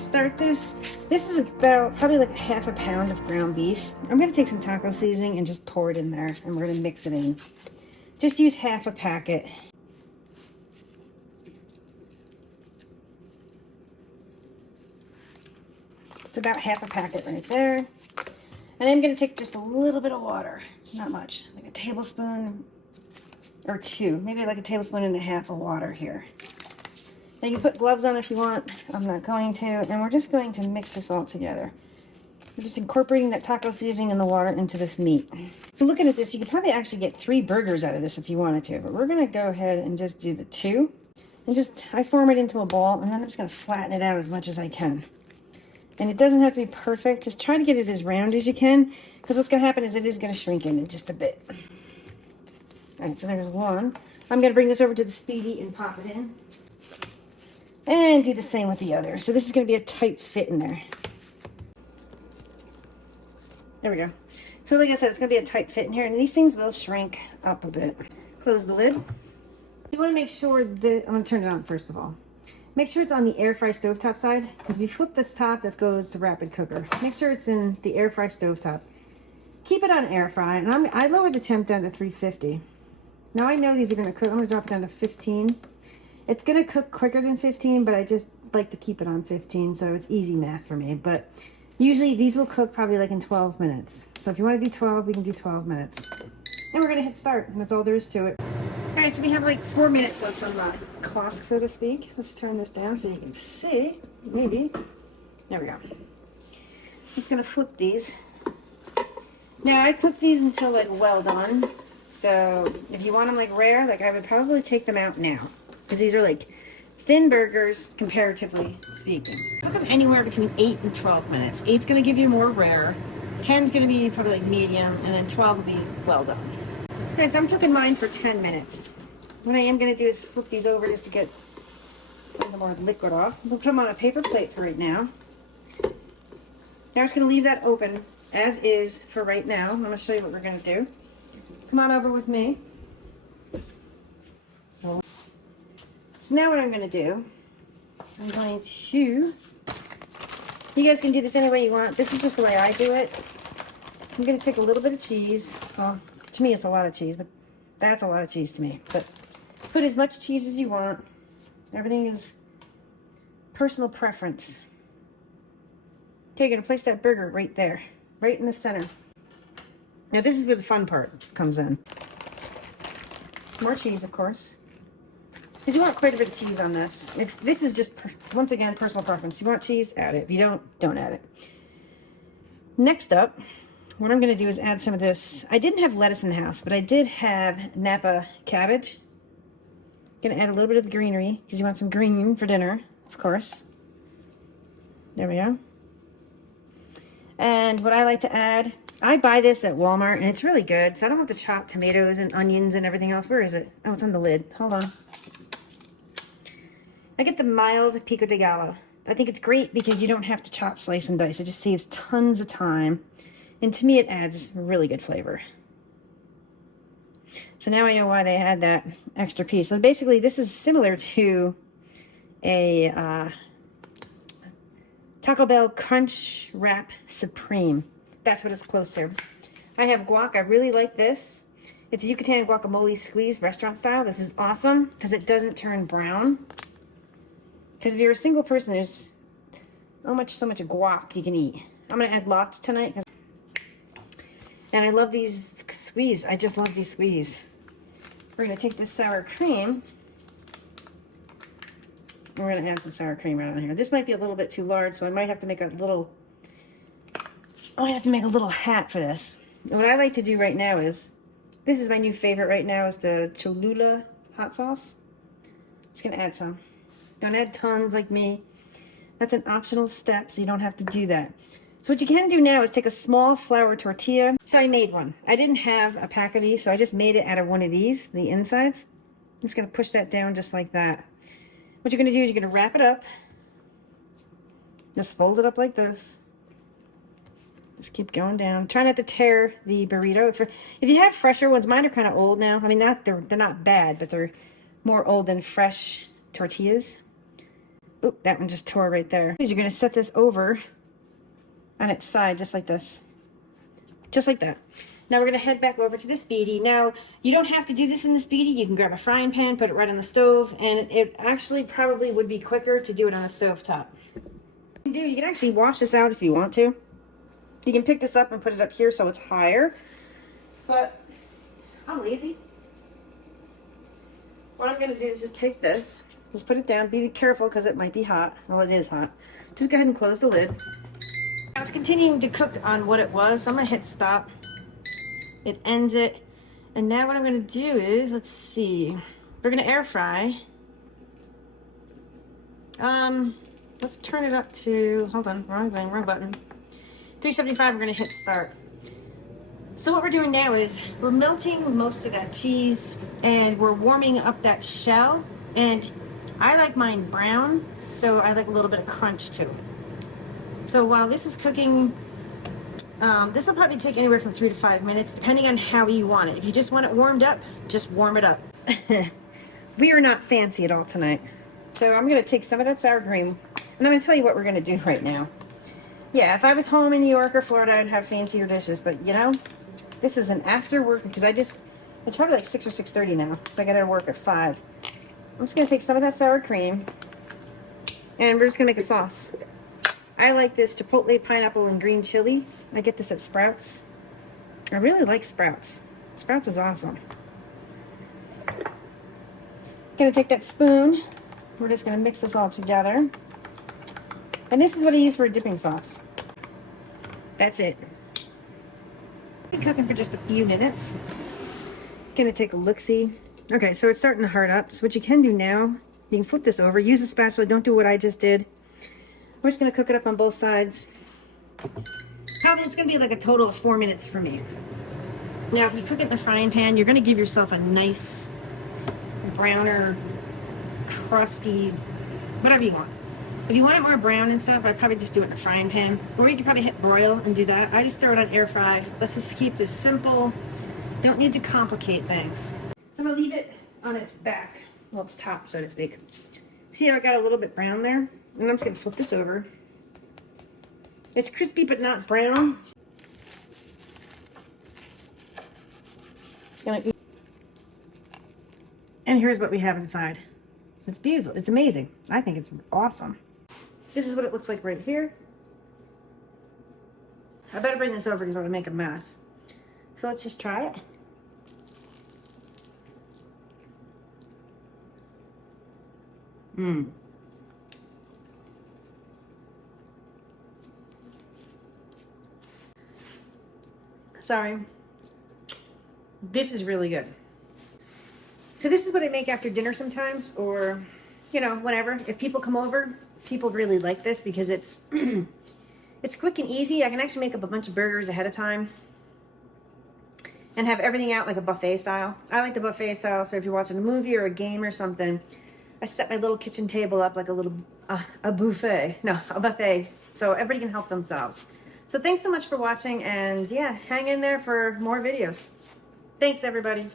start this. This is about probably like half a pound of ground beef. I'm going to take some taco seasoning and just pour it in there, and we're going to mix it in. Just use half a packet. It's about half a packet right there. And I'm going to take just a little bit of water, not much, like a tablespoon or two, maybe like a tablespoon and a half of water here. Now you can put gloves on if you want. I'm not going to. And we're just going to mix this all together. We're just incorporating that taco seasoning and the water into this meat. So looking at this, you could probably actually get 3 burgers out of this if you wanted to. But we're going to go ahead and just do the 2. And I form it into a ball, and then I'm just going to flatten it out as much as I can. And it doesn't have to be perfect. Just try to get it as round as you can, because what's going to happen is it is going to shrink in just a bit. All right, so there's one. I'm going to bring this over to the SPEEDI and pop it in. And do the same with the other. So this is going to be a tight fit in there. There we go. So like I said, it's going to be a tight fit in here, and these things will shrink up a bit. Close the lid. You want to make sure that, I'm going to turn it on first of all. Make sure it's on the air fry stovetop side, because if you flip this top, this goes to rapid cooker. Make sure it's in the air fry stovetop. Keep it on air fry, and I lowered the temp down to 350. Now I know these are going to cook. I'm going to drop it down to 15. It's going to cook quicker than 15, but I just like to keep it on 15, so it's easy math for me. But usually these will cook probably like in 12 minutes. So if you want to do 12, we can do 12 minutes. And we're going to hit start, and that's all there is to it. All right, so we have like 4 minutes left on the clock, so to speak. Let's turn this down so you can see, maybe. There we go. I'm just going to flip these. Now, I cook these until like well done. So if you want them like rare, like I would probably take them out now, because these are like thin burgers, comparatively speaking. Cook them anywhere between 8 and 12 minutes. 8's going to give you more rare. 10's going to be probably like medium, and then 12 will be well done. All right, so I'm cooking mine for 10 minutes. What I am going to do is flip these over just to get some of the more liquid off. We'll put them on a paper plate for right now. Now I'm just going to leave that open as is for right now. I'm going to show you what we're going to do. Come on over with me. So now what I'm going to do, I'm going to, you guys can do this any way you want. This is just the way I do it. I'm going to take a little bit of cheese. Well, to me it's a lot of cheese, but that's a lot of cheese to me. But put as much cheese as you want. Everything is personal preference. Okay, you're going to place that burger right there, right in the center. Now this is where the fun part comes in. More cheese, of course. Because you want quite a bit of cheese on this. If this is just, once again, personal preference. You want cheese, add it. If you don't add it. Next up, what I'm going to do is add some of this. I didn't have lettuce in the house, but I did have Napa cabbage. Going to add a little bit of the greenery, because you want some green for dinner, of course. There we go. And what I like to add, I buy this at Walmart, and it's really good, so I don't have to chop tomatoes and onions and everything else. Where is it? Oh, it's on the lid. Hold on. I get the mild pico de gallo. I think it's great because you don't have to chop, slice, and dice. It just saves tons of time. And to me, it adds really good flavor. So now I know why they had that extra piece. So basically, this is similar to a Taco Bell Crunch Wrap Supreme. That's what it's close to. I have guac. I really like this. It's a Yucatan guacamole squeeze, restaurant style. This is awesome because it doesn't turn brown. Because if you're a single person, there's so much guac you can eat. I'm going to add lots tonight. And I love these squeeze. I just love these squeeze. We're going to take this sour cream. We're going to add some sour cream right on here. This might be a little bit too large, so I might have to make a little hat for this. And what I like to do right now is, this is my new favorite right now, is the Cholula hot sauce. Just going to add some. Don't add tons like me. That's an optional step, so you don't have to do that. So what you can do now is take a small flour tortilla. So I made one. I didn't have a pack of these, so I just made it out of one of these, the insides. I'm just going to push that down just like that. What you're going to do is you're going to wrap it up. Just fold it up like this. Just keep going down. Try not to tear the burrito. If you have fresher ones, mine are kind of old now. I mean, they're not bad, but they're more old than fresh tortillas. Oh, that one just tore right there. You're going to set this over on its side, just like this. Just like that. Now we're going to head back over to the SPEEDI. Now, you don't have to do this in the SPEEDI. You can grab a frying pan, put it right on the stove, and it actually probably would be quicker to do it on a stove top. You can actually wash this out if you want to. You can pick this up and put it up here so it's higher. But I'm lazy. What I'm going to do is just take this, just put it down. Be careful because it might be hot. Well, it is hot. Just go ahead and close the lid. I was continuing to cook on what it was, so I'm going to hit stop. It ends it. And now what I'm going to do is, let's see, we're going to air fry. Let's turn it up to, hold on, wrong thing, wrong button. 375, we're going to hit start. So what we're doing now is we're melting most of that cheese and we're warming up that shell. And I like mine brown, so I like a little bit of crunch too. So while this is cooking, this will probably take anywhere from 3 to 5 minutes, depending on how you want it. If you just want it warmed up, just warm it up. We are not fancy at all tonight. So I'm going to take some of that sour cream, and I'm going to tell you what we're going to do right now. Yeah, if I was home in New York or Florida, I'd have fancier dishes, but you know, this is an after work, because it's probably like 6 or 6:30 now, so I got to work at 5. I'm just going to take some of that sour cream, and we're just going to make a sauce. I like this chipotle, pineapple, and green chili. I get this at Sprouts. I really like Sprouts. Sprouts is awesome. Gonna take that spoon. We're just gonna mix this all together. And this is what I use for a dipping sauce. That's it. Been cooking for just a few minutes. Gonna take a look-see. Okay, so it's starting to hard up. So what you can do now, you can flip this over. Use a spatula. Don't do what I just did. We're just gonna cook it up on both sides. Probably it's going to be like a total of 4 minutes for me. Now, if you cook it in a frying pan, you're going to give yourself a nice browner, crusty, whatever you want. If you want it more brown and stuff, I'd probably just do it in a frying pan. Or you could probably hit broil and do that. I just throw it on air fry. Let's just keep this simple. Don't need to complicate things. I'm going to leave it on its back. Well, its top, so to speak. See how it got a little bit brown there? And I'm just going to flip this over. It's crispy but not brown. It's gonna. And here's what we have inside. It's beautiful. It's amazing. I think it's awesome. This is what it looks like right here. I better bring this over because I'm gonna make a mess. So let's just try it. Sorry. This is really good. So this is what I make after dinner sometimes, or, you know, whenever. If people come over, people really like this because it's it's quick and easy. I can actually make up a bunch of burgers ahead of time and have everything out like a buffet style. I like the buffet style, so if you're watching a movie or a game or something, I set my little kitchen table up like a little a buffet. No, a buffet, so everybody can help themselves. So thanks so much for watching, and yeah, hang in there for more videos. Thanks, everybody.